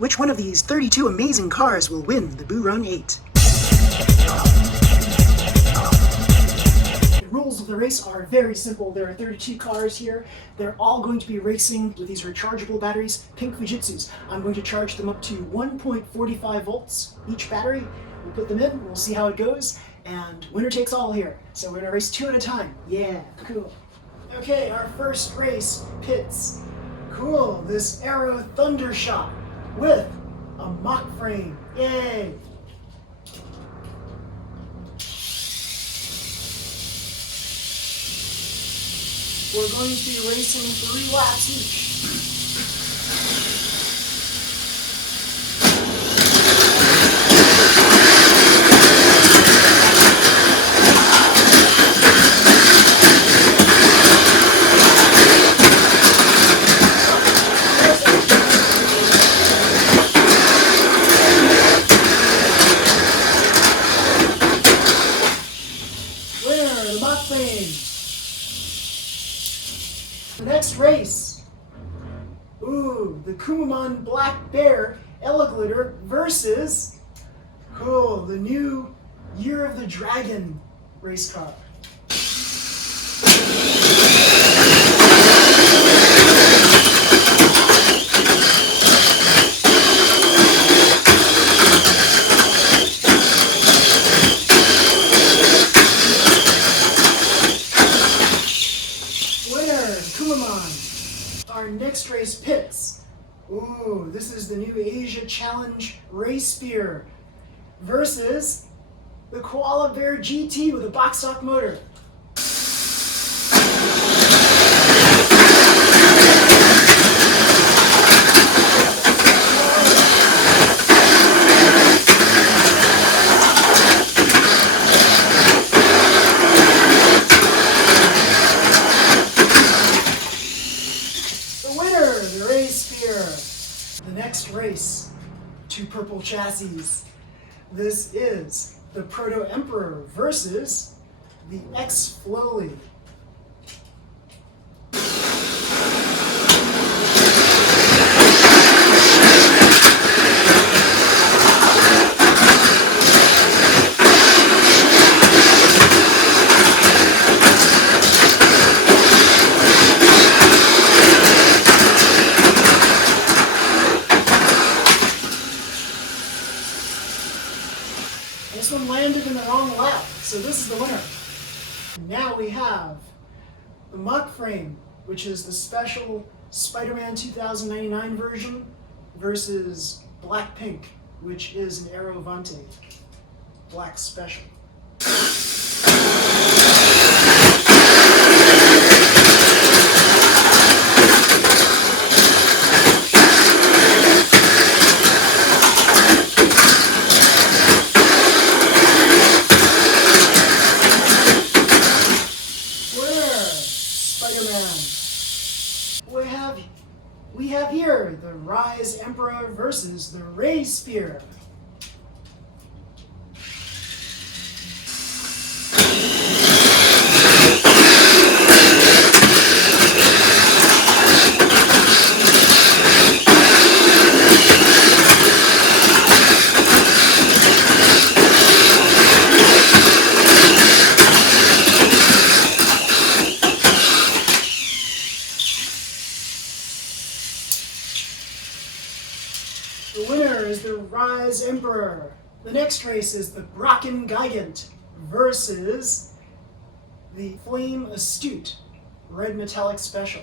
Which one of these 32 amazing cars will win the Boo Run 8? The rules of the race are very simple. There are 32 cars here. They're all going to be racing with these rechargeable batteries, Pink Fujitsus. I'm going to charge them up to 1.45 volts each battery. We'll put them in, we'll see how it goes, and winner takes all here. So we're gonna race 2 at a time. Yeah, cool. Okay, our first race, pits. Cool, this Aero Thundershot with a mock frame. Yay! We're going to be racing 3 laps each. The next race, the Kumamon Black Bear Glitter versus, the new Year of the Dragon race car. Our next race pits. This is the new Asia Challenge Race Spear versus the Koala Bear GT with a box stock motor. The next race, 2 purple chassis. This is the Proto Emperor versus the X-Flowly. This one landed in the wrong lap, so this is the winner. Now we have the mock frame, which is the special Spider-Man 2099 version, versus Black-Pink, which is an Aero Vante Black Special. We have here the Rise Emperor versus the Ray Spear. The winner is the Rise Emperor. The next race is the Brocken Gigant versus the Flame Astute Red Metallic Special.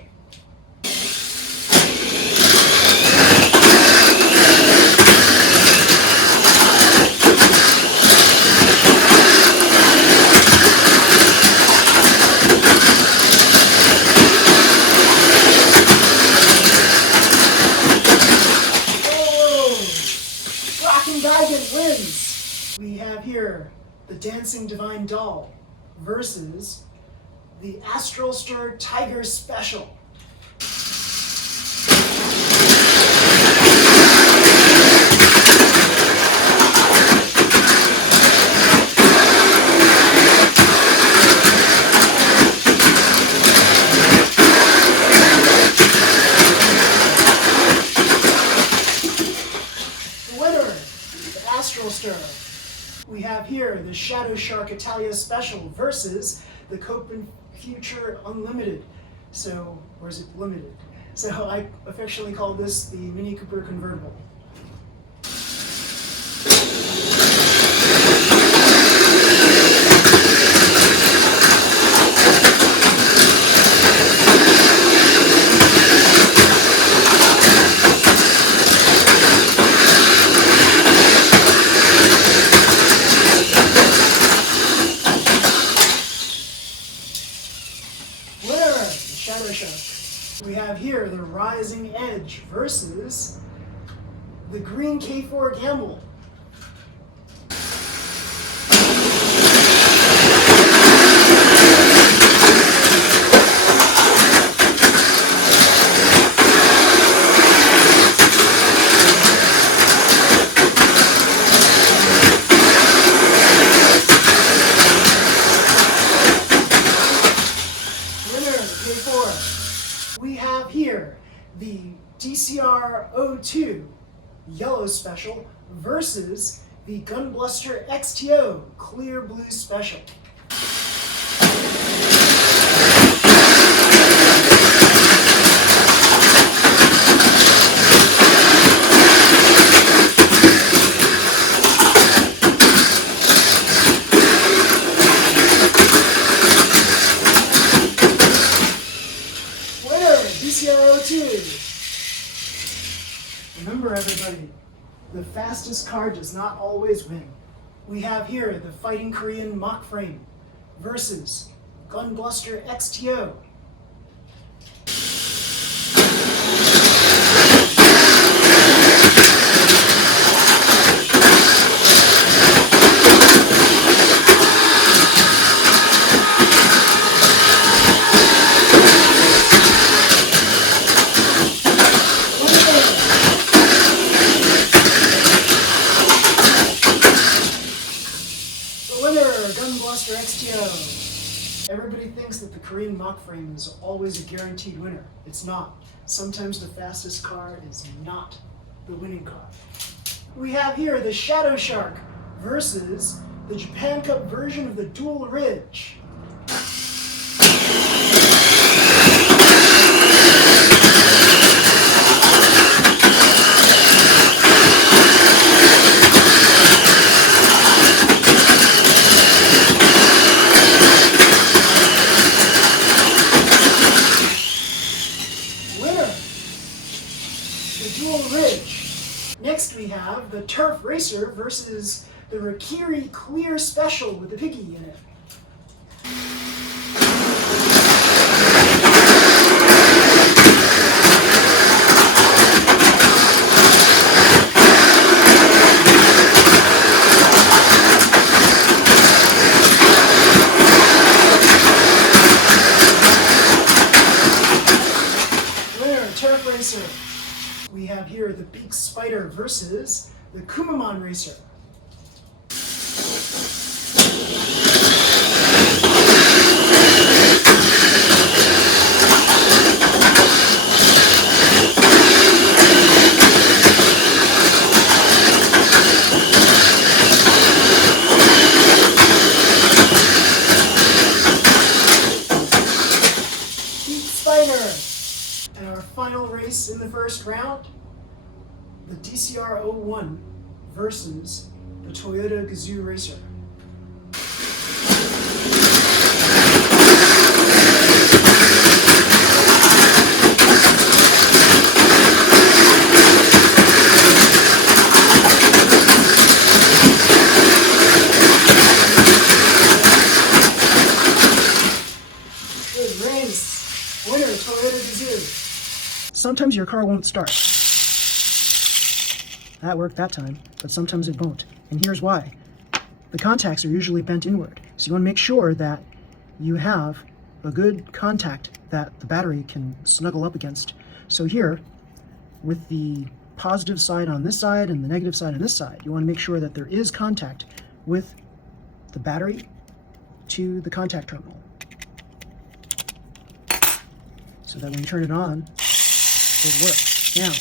Gigant wins. We have here the Dancing Divine Doll versus the Astral Stir Tiger Special. Astral Stir. We have here the Shadow Shark Italia Special versus the Copen Future Unlimited. So, or is it limited? So I affectionately call this the Mini Cooper Convertible. Shadow Shark. We have here the Rising Edge versus the Green K4 Gamble. We have here the DCR-02 Yellow Special versus the Gunbluster XTO Clear Blue Special. DCR-02. Remember everybody, the fastest car does not always win. We have here the Fighting Korean Mock Frame versus Gunbluster XTO. Gunbluster XTO. Everybody thinks that the Korean Mock Frame is always a guaranteed winner. It's not. Sometimes the fastest car is not the winning car. We have here the Shadow Shark versus the Japan Cup version of the Dual Ridge. The Dual Ridge. Next we have the Turf Racer versus the Rakiri Clear Special with the piggy in it. Winner, Turf Racer. We have here the Beak Spider versus the Kumamon Racer. Beak Spider. And our final race in the first round, the DCR-01 versus the Toyota Gazoo Racer. Good race. Winner, Toyota Gazoo. Sometimes your car won't start. That worked that time, but sometimes it won't. And here's why. The contacts are usually bent inward, so you want to make sure that you have a good contact that the battery can snuggle up against. So here, with the positive side on this side and the negative side on this side, you want to make sure that there is contact with the battery to the contact terminal. So that when you turn it on, it works. Now,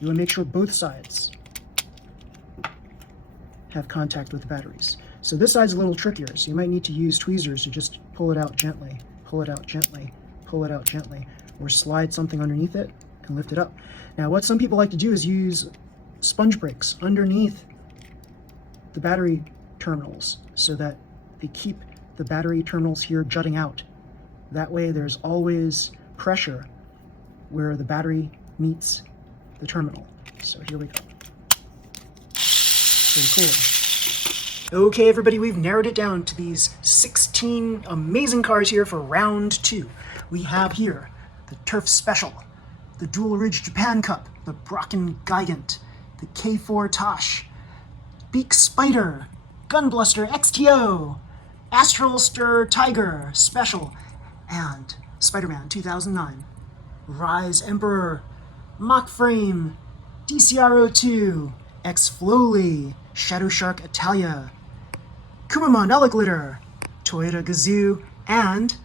you want to make sure both sides have contact with the batteries. So this side's a little trickier, so you might need to use tweezers to just pull it out gently, pull it out gently, pull it out gently, or slide something underneath it and lift it up. Now what some people like to do is use sponge brakes underneath the battery terminals so that they keep the battery terminals here jutting out. That way there's always pressure where the battery meets the terminal. So here we go. Pretty cool. Okay everybody, we've narrowed it down to these 16 amazing cars here for round 2. We have here the Turf Special, the Dual Ridge Japan Cup, the Brocken Gigant, the K4 Tosh, Beak Spider, Gunbluster XTO, Astral Stir Tiger Special, and Spider-Man 2009, Rise Emperor, Mock Frame, DCR02, X-Flowly, Shadow Shark Italia, Kumamon Glitter, Toyota Gazoo, and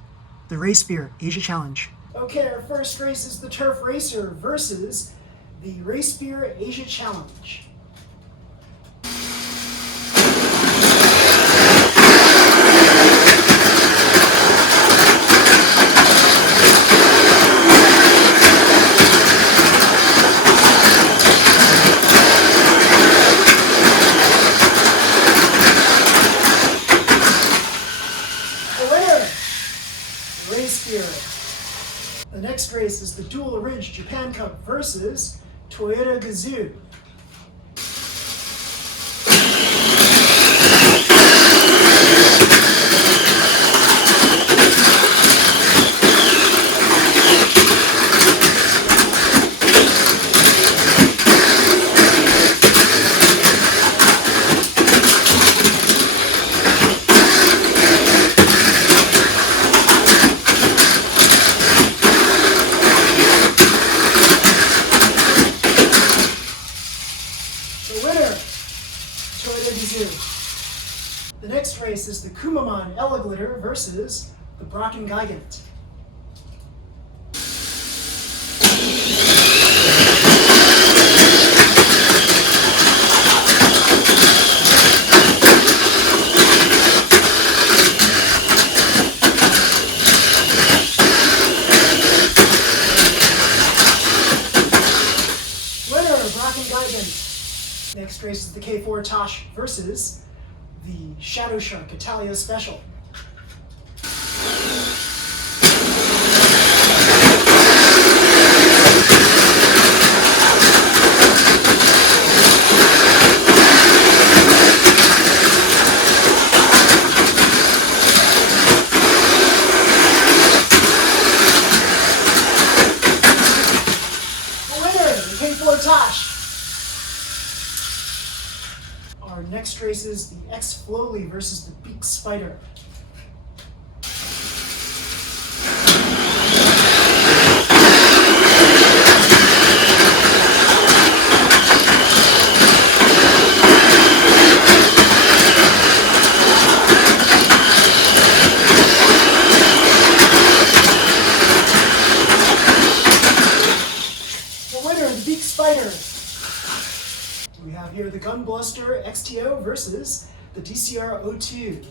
the Race Beer Asia Challenge. Okay, our first race is the Turf Racer versus the Race Beer Asia Challenge. The next race is the Dual Ridge Japan Cup versus Toyota Gazoo. The next race is the Kumamon Glitter versus the Brocken Gigant. Winner, Brocken Gigant. Next race is the K4 Tosh versus the Shadow Shark Italia Special. The winner, the K4 Tosh. Our next race is the X-Flowly versus the Beak Spider. The winner, the Beak Spider. We have here the Gunbluster XTO versus the DCR02.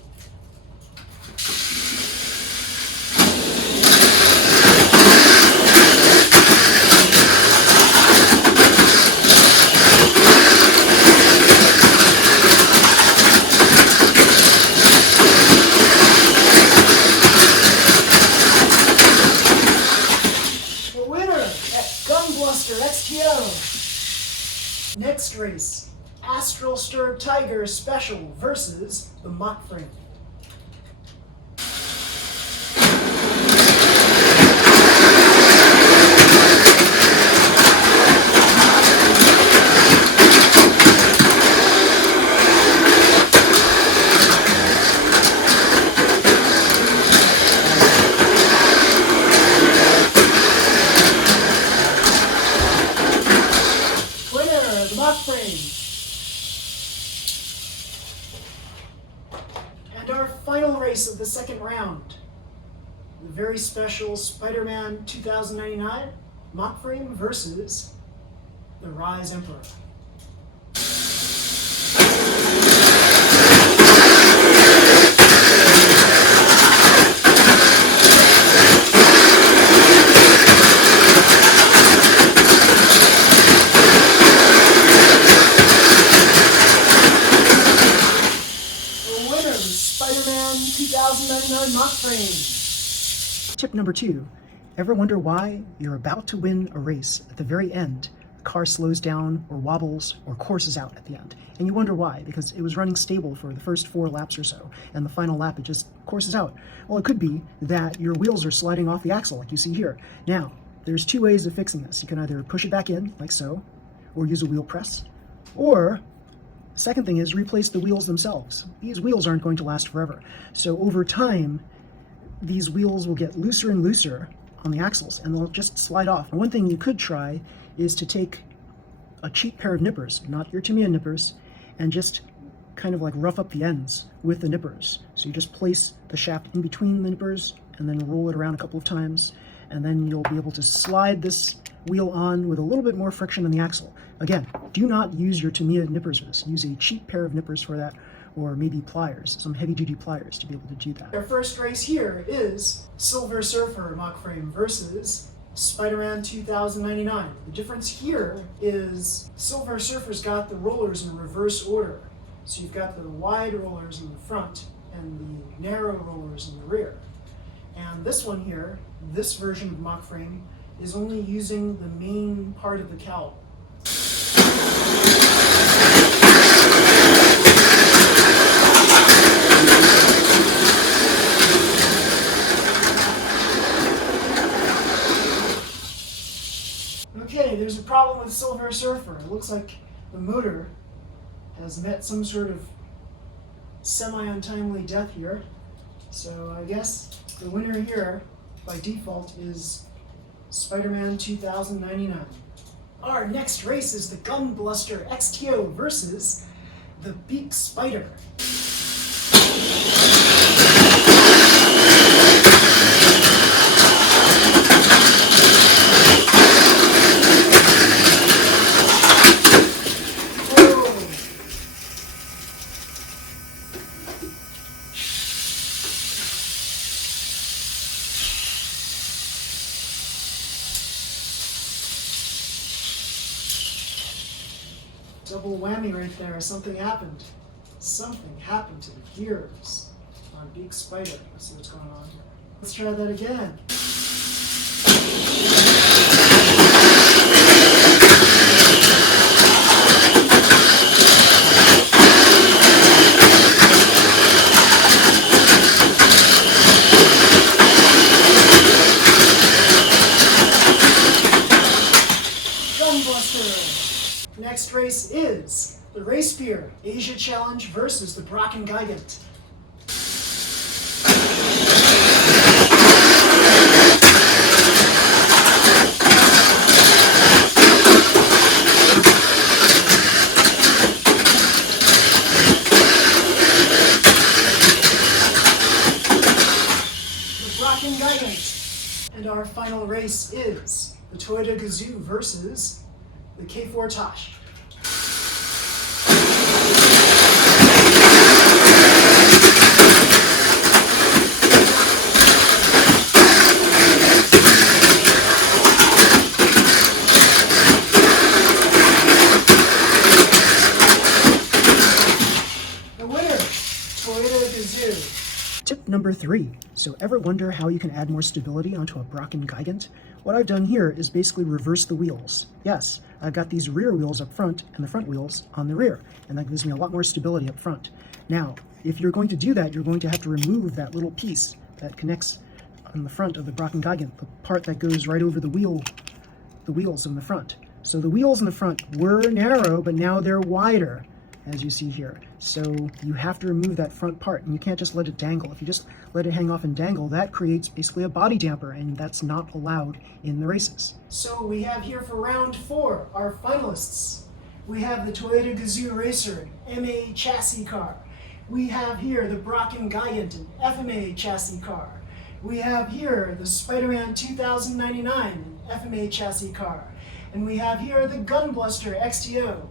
The winner, Gunbluster XTO. Next race, Astral Stir Tiger Special versus the Mock Frame. The Mock Frame. And our final race of the second round, the very special Spider-Man 2099 Mock Frame versus the Rise Emperor. 2099 mock frame. Tip number 2. Ever wonder why you're about to win a race at the very end, the car slows down or wobbles or courses out at the end? And you wonder why, because it was running stable for the first 4 laps or so, and the final lap it just courses out. Well, it could be that your wheels are sliding off the axle like you see here. Now, there's 2 ways of fixing this. You can either push it back in, like so, or use a wheel press, or second thing is replace the wheels themselves. These wheels aren't going to last forever. So over time, these wheels will get looser and looser on the axles, and they'll just slide off. And one thing you could try is to take a cheap pair of nippers, not your Tamiya nippers, and just kind of like rough up the ends with the nippers. So you just place the shaft in between the nippers and then roll it around a couple of times, and then you'll be able to slide this wheel on with a little bit more friction on the axle. Again, do not use your Tamiya nippers for this. Use a cheap pair of nippers for that, or maybe pliers, some heavy-duty pliers to be able to do that. Our first race here is Silver Surfer mock frame versus Spider-Man 2099. The difference here is Silver Surfer's got the rollers in reverse order. So you've got the wide rollers in the front and the narrow rollers in the rear. And this one here, this version of mock frame, is only using the main part of the cowl. Okay, there's a problem with Silver Surfer. It looks like the motor has met some sort of semi-untimely death here. So I guess the winner here, by default, is Spider-Man 2099. Our next race is the Gunbluster XTO versus the Beak Spider. Double whammy right there. Something happened. Something happened to the gears on Beak Spider. Let's see what's going on here. Let's try that again. Gunbluster! Next race is the Race Beer Asia Challenge versus the Brocken Gigant. The Brocken Gigant. And our final race is the Toyota Gazoo versus the K4 Tosh. The winner, Toyota Gazoo. Tip number 3. So ever wonder how you can add more stability onto a Brocken Gigant? What I've done here is basically reverse the wheels. Yes, I've got these rear wheels up front and the front wheels on the rear, and that gives me a lot more stability up front. Now, if you're going to do that, you're going to have to remove that little piece that connects on the front of the Brocken Gigant, the part that goes right over the wheels in the front. So the wheels in the front were narrow, but now they're wider, as you see here. So you have to remove that front part, and you can't just let it dangle. If you just let it hang off and dangle, that creates basically a body damper, and that's not allowed in the races. So we have here for round 4, our finalists. We have the Toyota Gazoo Racer, an MA chassis car. We have here the Brocken Gigant, an FMA chassis car. We have here the Spider-Man 2099, an FMA chassis car. And we have here the Gunbluster XTO,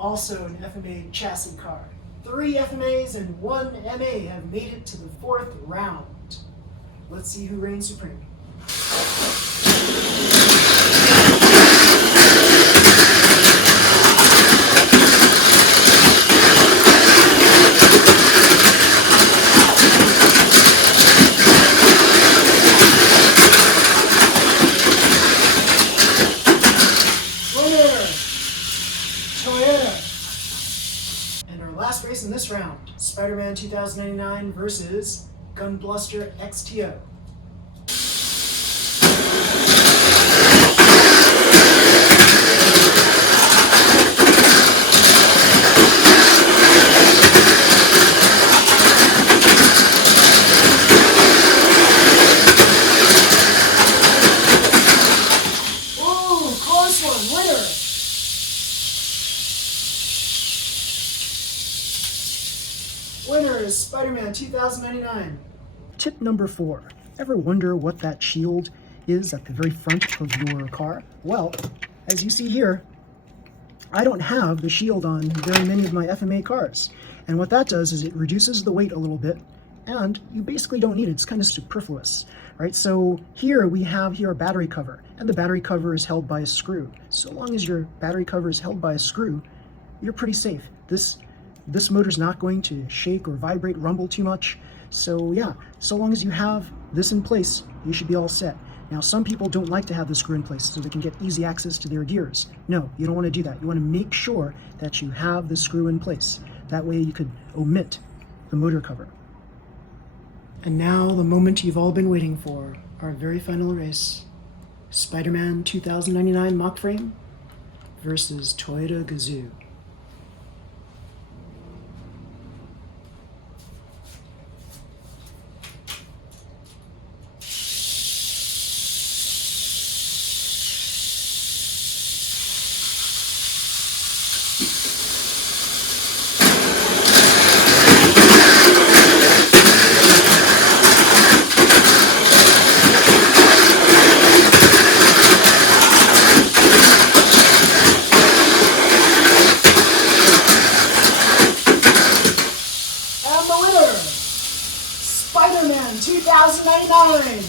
also an FMA chassis car. 3 FMAs and 1 MA have made it to the 4th round. Let's see who reigns supreme. last race in this round, Spider-Man 2099 versus Gunbluster XTO. Winner is Spider-Man 2099. Tip number 4. Ever wonder what that shield is at the very front of your car? Well, as you see here, I don't have the shield on very many of my FMA cars. And what that does is it reduces the weight a little bit, and you basically don't need it. It's kind of superfluous, right? So here we have a battery cover, and the battery cover is held by a screw. So long as your battery cover is held by a screw, you're pretty safe. This motor's not going to shake or vibrate, rumble too much. So yeah, so long as you have this in place, you should be all set. Now, some people don't like to have the screw in place so they can get easy access to their gears. No, you don't want to do that. You want to make sure that you have the screw in place. That way you could omit the motor cover. And now the moment you've all been waiting for, our very final race. Spider-Man 2099 mock frame versus Toyota Gazoo. Spider-Man 2099!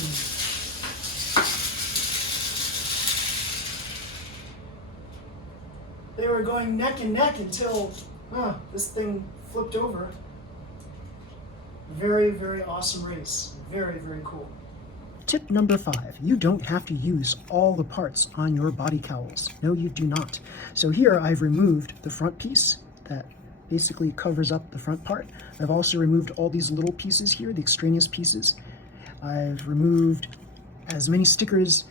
They were going neck and neck until this thing flipped over. Very, very awesome race. Very, very cool. Tip number 5, you don't have to use all the parts on your body cowls. No, you do not. So here I've removed the front piece that basically covers up the front part. I've also removed all these little pieces here, the extraneous pieces. I've removed as many stickers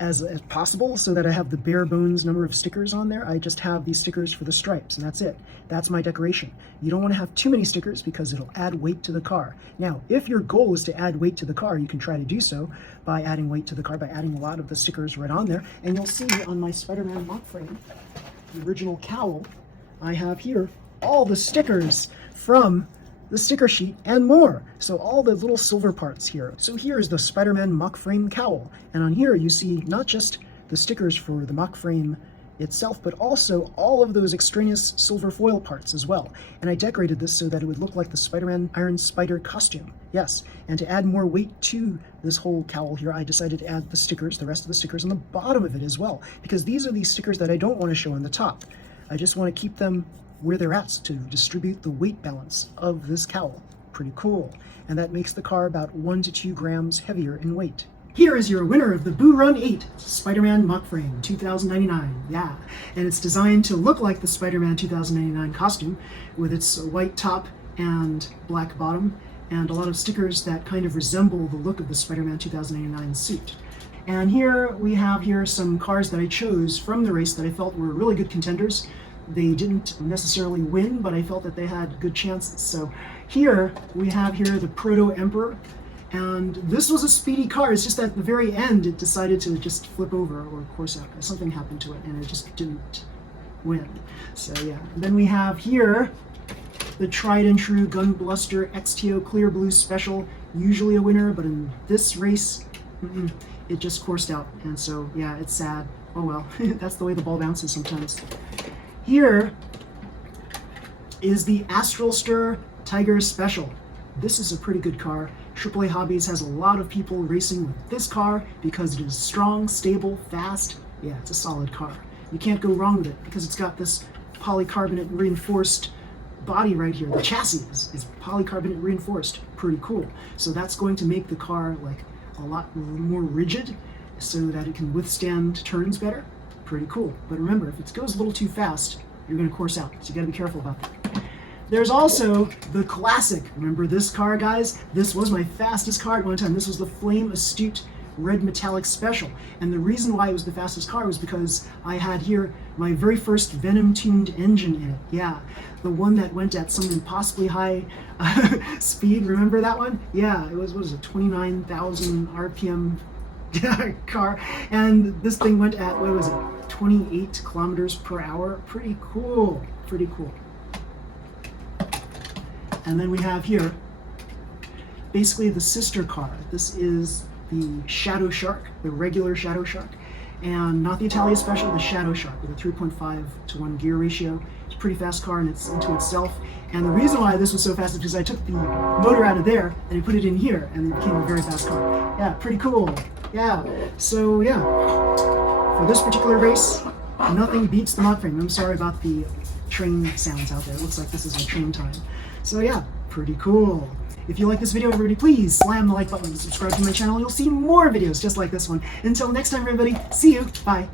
as possible so that I have the bare bones number of stickers on there. I just have these stickers for the stripes, and that's it. That's my decoration. You don't want to have too many stickers because it'll add weight to the car. Now, if your goal is to add weight to the car, you can try to do so by adding weight to the car, by adding a lot of the stickers right on there. And you'll see on my Spider-Man mock frame, the original cowl, I have here all the stickers from the sticker sheet and more. So all the little silver parts here. So here's the Spider-Man mock frame cowl. And on here you see not just the stickers for the mock frame itself, but also all of those extraneous silver foil parts as well. And I decorated this so that it would look like the Spider-Man Iron Spider costume. Yes, and to add more weight to this whole cowl here, I decided to add the stickers, the rest of the stickers on the bottom of it as well, because these are these stickers that I don't want to show on the top. I just want to keep them where they're at to distribute the weight balance of this cowl. Pretty cool. And that makes the car about 1 to 2 grams heavier in weight. Here is your winner of the Boo Run 8 Spider-Man mock frame 2099. Yeah, and it's designed to look like the Spider-Man 2099 costume with its white top and black bottom and a lot of stickers that kind of resemble the look of the Spider-Man 2099 suit. And here we have some cars that I chose from the race that I felt were really good contenders. They didn't necessarily win, but I felt that they had good chances. So here we have the Proto Emperor, and this was a speedy car. It's just at the very end it decided to just flip over, or of course something happened to it and it just didn't win. So yeah, and then we have here the tried and true Gunbluster XTO Clear Blue Special, usually a winner, but in this race it just coursed out, and so yeah, it's sad. Oh well, that's the way the ball bounces sometimes. Here is the Astralster Tiger Special. This is a pretty good car. AAA Hobbies has a lot of people racing with this car because it is strong, stable, fast. Yeah, it's a solid car. You can't go wrong with it because it's got this polycarbonate reinforced body right here. The chassis is polycarbonate reinforced. Pretty cool. So that's going to make the car like a lot more rigid so that it can withstand turns better. Pretty cool. But remember, if it goes a little too fast, you're going to course out. So you got to be careful about that. There's also the classic. Remember this car, guys? This was my fastest car at one time. This was the Flame Astute Red Metallic Special. And the reason why it was the fastest car was because I had here my very first Venom-tuned engine in it. Yeah, the one that went at some impossibly high speed. Remember that one? Yeah, it was, what is it, 29,000 RPM car. And this thing went at, what was it, 28 kilometers per hour? Pretty cool, pretty cool. And then we have here basically the sister car. This is the Shadow Shark, the regular Shadow Shark, and not the Italia Special, the Shadow Shark with a 3.5-to-1 gear ratio. It's a pretty fast car into itself. And the reason why this was so fast is because I took the motor out of there and I put it in here, and it became a very fast car. Yeah, pretty cool. Yeah. So yeah, for this particular race, nothing beats the mod frame. I'm sorry about the train sounds out there. It looks like this is a train time. So yeah, pretty cool. If you like this video, everybody, please slam the like button and subscribe to my channel. You'll see more videos just like this one. Until next time, everybody, see you. Bye.